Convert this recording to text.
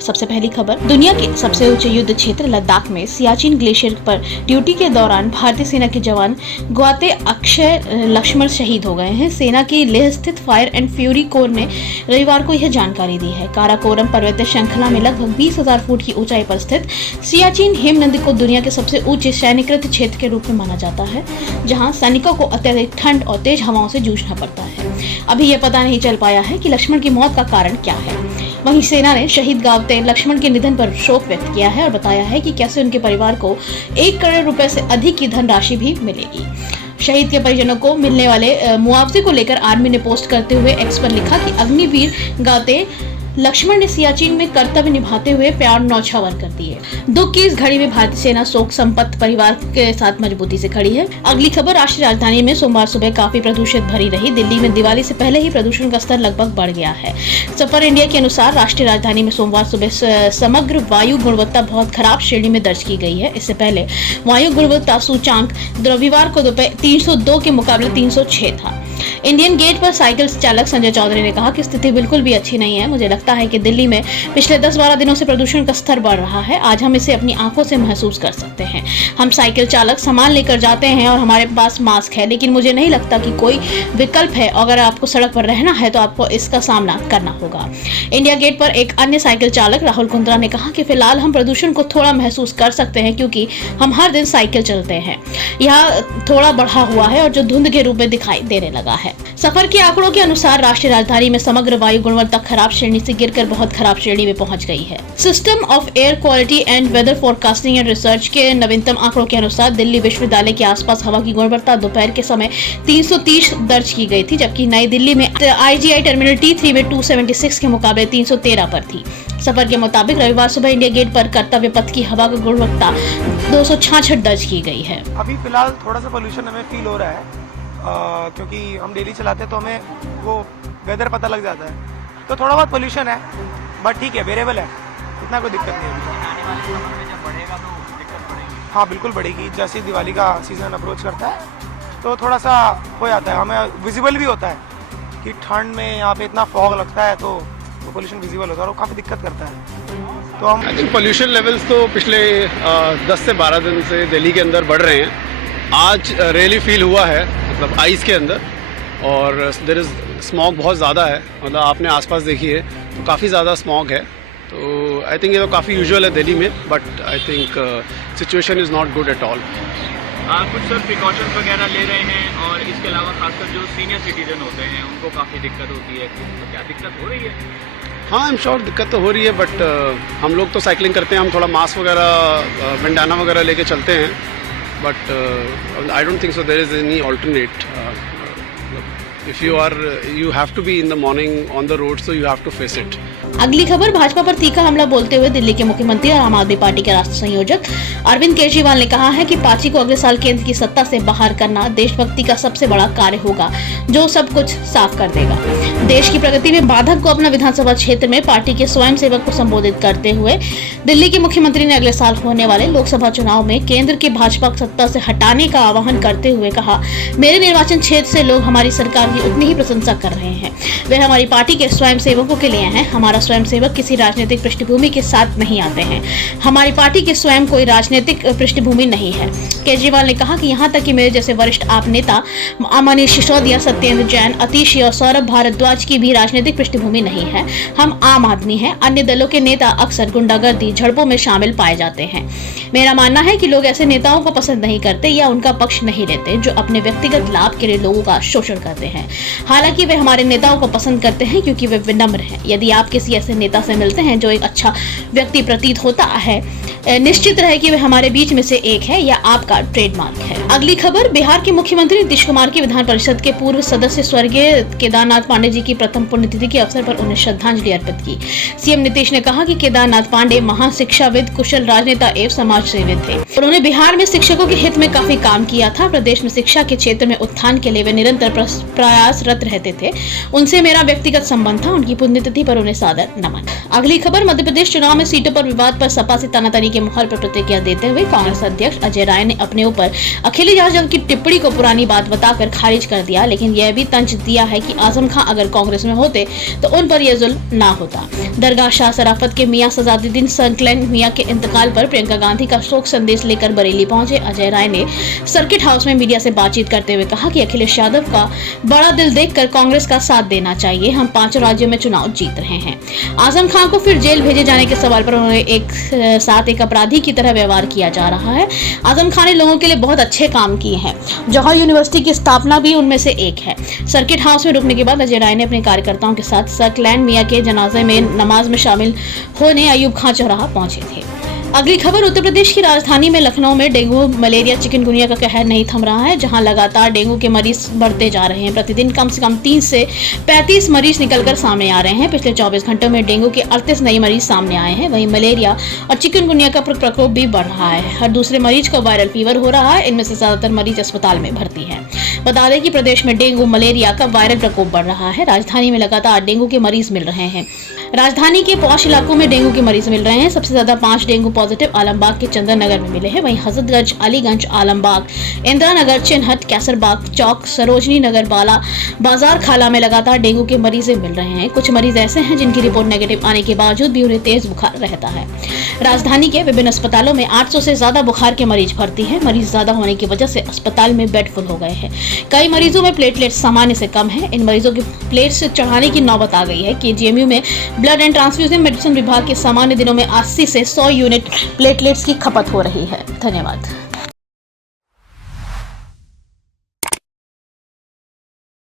सबसे पहली खबर, दुनिया के सबसे ऊंचे युद्ध क्षेत्र लद्दाख में सियाचिन ग्लेशियर पर ड्यूटी के दौरान भारतीय सेना के जवान ग्वाते अक्षय लक्ष्मण शहीद हो गए हैं। सेना की लेह स्थित फायर एंड फ्यूरी कोर ने रविवार को यह जानकारी दी है। काराकोरम पर्वतीय श्रृंखला में लगभग 20,000 फुट की ऊंचाई पर स्थित सियाचिन हिमनदी को दुनिया के सबसे ऊंचे सैन्यकृत क्षेत्र के रूप में माना जाता है, जहाँ सैनिकों को अत्यधिक ठंड और तेज हवाओं से जूझना पड़ता है। अभी यह पता नहीं चल पाया है कि लक्ष्मण की मौत का कारण क्या है। वहीं सेना ने शहीद गावते लक्ष्मण के निधन पर शोक व्यक्त किया है और बताया है कि कैसे उनके परिवार को 1 करोड़ रुपए से अधिक की धनराशि भी मिलेगी। शहीद के परिजनों को मिलने वाले मुआवजे को लेकर आर्मी ने पोस्ट करते हुए एक्स पर लिखा कि अग्निवीर गावते लक्ष्मण ने सियाचिन में कर्तव्य निभाते हुए प्यार न्यौछावर कर दिए। दुख की इस घड़ी में भारतीय सेना शोक संपन्न परिवार के साथ मजबूती से खड़ी है। अगली खबर, राष्ट्रीय राजधानी में सोमवार सुबह काफी प्रदूषित भरी रही। दिल्ली में दिवाली से पहले ही प्रदूषण का स्तर लगभग बढ़ गया है। सफर इंडिया के अनुसार राष्ट्रीय राजधानी में सोमवार सुबह समग्र वायु गुणवत्ता बहुत खराब श्रेणी में दर्ज की गई है। इससे पहले वायु गुणवत्ता सूचांक रविवार को दोपहर 302 के मुकाबले 306 था। इंडियन गेट पर साइकिल चालक संजय चौधरी ने कहा कि स्थिति बिल्कुल भी अच्छी नहीं है। मुझे लगता है कि दिल्ली में पिछले 10-12 दिनों से प्रदूषण का स्तर बढ़ रहा है। आज हम इसे अपनी आंखों से महसूस कर सकते हैं। हम साइकिल चालक सामान लेकर जाते हैं और हमारे पास मास्क है, लेकिन मुझे नहीं लगता कि कोई विकल्प है। अगर आपको सड़क पर रहना है तो आपको इसका सामना करना होगा। इंडिया गेट पर एक अन्य साइकिल चालक राहुल कुंद्रा ने कहा कि फिलहाल हम प्रदूषण को थोड़ा महसूस कर सकते हैं, क्योंकि हम हर दिन साइकिल चलते हैं। यह थोड़ा बढ़ा हुआ है और जो धुंध के रूप में दिखाई देने लगा है। सफर के आंकड़ों के अनुसार राष्ट्रीय राजधानी में समग्र वायु गुणवत्ता खराब श्रेणी से गिरकर बहुत खराब श्रेणी में पहुंच गई है। System of air quality and weather forecasting and research के नवीनतम आंकड़ों के अनुसार दिल्ली विश्वविद्यालय के आसपास हवा की गुणवत्ता दोपहर के समय 330 दर्ज की गई थी, जबकि नई दिल्ली में IGI टर्मिनल T3 में 276 के मुकाबले 313 पर थी। सफर के मुताबिक रविवार सुबह इंडिया गेट पर कर्तव्य पथ की हवा की गुणवत्ता 266 दर्ज की गई है। अभी फिलहाल थोड़ा सा पोल्यूशन हमें फील हो रहा है, क्योंकि हम डेली चलाते हैं तो हमें वो वेदर पता लग जाता है, तो थोड़ा बहुत पोल्यूशन है, बट ठीक है, वेरिएबल है, इतना कोई दिक्कत नहीं है। आने वाले समय में जब बढ़ेगा तो दिक्कत बढ़ेगी। हाँ बिल्कुल बढ़ेगी। जैसे दिवाली का सीजन अप्रोच करता है तो थोड़ा सा हो जाता है, हमें विजिबल भी होता है कि ठंड में यहाँ पे इतना फॉग लगता है तो पोल्यूशन विजिबल होता है और काफ़ी दिक्कत करता है। तो हम आई थिंक पोल्यूशन लेवल्स तो पिछले 10 से 12 दिन से दिल्ली के अंदर बढ़ रहे हैं। आज रियली फील हुआ है, मतलब आइस के अंदर, और देयर इज़ स्मॉग बहुत ज़्यादा है। मतलब आपने आसपास देखी है तो काफ़ी ज़्यादा स्मॉग है। तो आई थिंक ये तो काफ़ी यूजुअल है दिल्ली में, but I think situation is not good at all. कुछ सर प्रिकॉशंस वगैरह ले रहे हैं, और इसके अलावा खासकर जो सीनियर सिटीजन होते हैं उनको काफ़ी दिक्कत होती है, तो क्या दिक्कत हो रही है? हाँ, आई एम श्योर दिक्कत तो हो रही है, बट हम लोग तो साइकिलिंग करते हैं, हम थोड़ा मास्क वगैरह बैंडाना वगैरह लेके चलते हैं, but I don't think so there is any alternate. If you have to be in the morning on the road, so you have to face it. अगली खबर, भाजपा पर तीखा हमला बोलते हुए दिल्ली के मुख्यमंत्री और आम आदमी पार्टी के राष्ट्रीय संयोजक अरविंद केजरीवाल ने कहा है कि पार्टी को अगले साल केंद्र की सत्ता से बाहर करना देशभक्ति का सबसे बड़ा कार्य होगा, जो सब कुछ साफ कर देगा। देश की प्रगति में बाधक को अपना विधानसभा क्षेत्र में पार्टी के स्वयंसेवक को संबोधित करते हुए दिल्ली के मुख्यमंत्री ने अगले साल होने वाले लोकसभा चुनाव में केंद्र की भाजपा सत्ता से हटाने का आह्वान करते हुए कहा, मेरे निर्वाचन क्षेत्र से लोग हमारी सरकार की उतनी ही प्रशंसा कर रहे हैं। वे हमारी पार्टी के स्वयंसेवकों के लिए हैं। हमारा स्वयंसेवक किसी राजनीतिक पृष्ठभूमि के साथ नहीं आते हैं। हमारी पार्टी के स्वयं कोई राजनीतिक पृष्ठभूमि नहीं है। केजरीवाल ने कहा कि यहाँ तक कि मेरे जैसे वरिष्ठ आप नेता मनीष सिसोदिया, सत्येंद्र जैन, अतीश और सौरभ भारद्वाज की भी राजनीतिक पृष्ठभूमि नहीं है। हम आम आदमी हैं। अन्य दलों के नेता अक्सर गुंडागर्दी, झड़पों में शामिल पाए जाते हैं। मेरा मानना है कि लोग ऐसे नेताओं को पसंद नहीं करते या उनका पक्ष नहीं लेते जो अपने व्यक्तिगत लाभ के लिए लोगों का शोषण करते हैं। हालांकि वे हमारे नेताओं को पसंद करते हैं क्योंकि वे विनम्र हैं। यदि आप किसी ऐसे नेता से मिलते हैं जो एक अच्छा व्यक्ति प्रतीत होता है, निश्चित रहे कि वे हमारे बीच में से एक है या आपका ट्रेडमार्क है। अगली खबर, बिहार के मुख्यमंत्री नीतीश कुमार की विधान परिषद के पूर्व सदस्य स्वर्गीय केदारनाथ पांडे जी की प्रथम पुण्यतिथि के अवसर पर उन्हें श्रद्धांजलि अर्पित की। सीएम नीतीश ने कहा कि केदारनाथ पांडे महान शिक्षाविद, कुशल राजनेता एवं समाज सेवी थे। उन्होंने बिहार में शिक्षकों के हित में काफी काम किया था। प्रदेश में शिक्षा के क्षेत्र में उत्थान के लिए वे निरंतर प्रयासरत रहते थे। उनसे मेरा व्यक्तिगत संबंध था। उनकी पुण्यतिथि पर उन्हें सादर नमन। अगली खबर, मध्य प्रदेश चुनाव में सीटों पर विवाद पर सपा से तानातानी के मुहर पर प्रतिक्रिया देते हुए कांग्रेस अध्यक्ष अजय राय ने अपने ऊपर अखिलेश यादव की टिप्पणी को पुरानी बात बताकर खारिज कर दिया, लेकिन यह भी तंज दिया है कि आजम खान अगर कांग्रेस में होते तो उन पर यह जुल्म ना होता। दरगाह शाह शराफत के मियां सजादुद्दीन संकलन मियां के इंतकाल पर प्रियंका गांधी का शोक संदेश लेकर बरेली पहुंचे अजय राय ने सर्किट हाउस में मीडिया से बातचीत करते हुए कहा कि अखिलेश यादव का बड़ा दिल देखकर कांग्रेस का साथ देना चाहिए। हम 5 राज्यों में चुनाव जीत रहे हैं। आजम खान को फिर जेल भेजे जाने के सवाल पर उन्होंने एक अपराधी की तरह व्यवहार किया जा रहा है। आजम खान ने लोगों के लिए बहुत अच्छे काम किए हैं। जौहर यूनिवर्सिटी की स्थापना भी उनमें से एक है। सर्किट हाउस में रुकने के बाद अजय राय ने अपने कार्यकर्ताओं के साथ सकलैन मियां के जनाजे में नमाज में शामिल होने अयूब खान चौराहा पहुंचे थे। अगली खबर, उत्तर प्रदेश की राजधानी में लखनऊ में डेंगू, मलेरिया, चिकनगुनिया का कहर नहीं थम रहा है, जहां लगातार डेंगू के मरीज बढ़ते जा रहे हैं। प्रतिदिन कम से कम 30 से 35 मरीज निकलकर सामने आ रहे हैं। पिछले 24 घंटों में डेंगू के 38 नए मरीज सामने आए हैं। वहीं मलेरिया और चिकनगुनिया का प्रकोप भी बढ़ रहा है। हर दूसरे मरीज को वायरल फीवर हो रहा है। इनमें से ज्यादातर मरीज अस्पताल में भर्ती है। बता दें कि प्रदेश में डेंगू, मलेरिया का वायरल प्रकोप बढ़ रहा है। राजधानी में लगातार डेंगू के मरीज मिल रहे हैं। राजधानी के पॉश इलाकों में डेंगू के मरीज मिल रहे हैं। सबसे ज्यादा 5 डेंगू पॉजिटिव आलमबाग के चंदन नगर में मिले हैं। वहीं हजरतगंज, अलीगंज, आलमबाग, इंदिरा नगर, चिन्हट, कैसरबाग चौक, सरोजनी नगर, बाला बाजार, खाला में लगातार डेंगू के मरीज मिल रहे हैं। कुछ मरीज ऐसे हैं जिनकी रिपोर्ट नेगेटिव आने के बावजूद भी उन्हें तेज बुखार रहता है। राजधानी के विभिन्न अस्पतालों में 800 से ज्यादा बुखार के मरीज भर्ती हैं। मरीज ज्यादा होने की वजह से अस्पताल में बेड फुल हो गए हैं। कई मरीजों में प्लेटलेट्स सामान्य से कम है। इन मरीजों के प्लेट्स चढ़ाने की नौबत आ गई है। केजीएमयू में ब्लड एंड ट्रांसफ्यूजन मेडिसिन विभाग के सामान्य दिनों में 80 से 100 यूनिट प्लेटलेट्स की खपत हो रही है। धन्यवाद।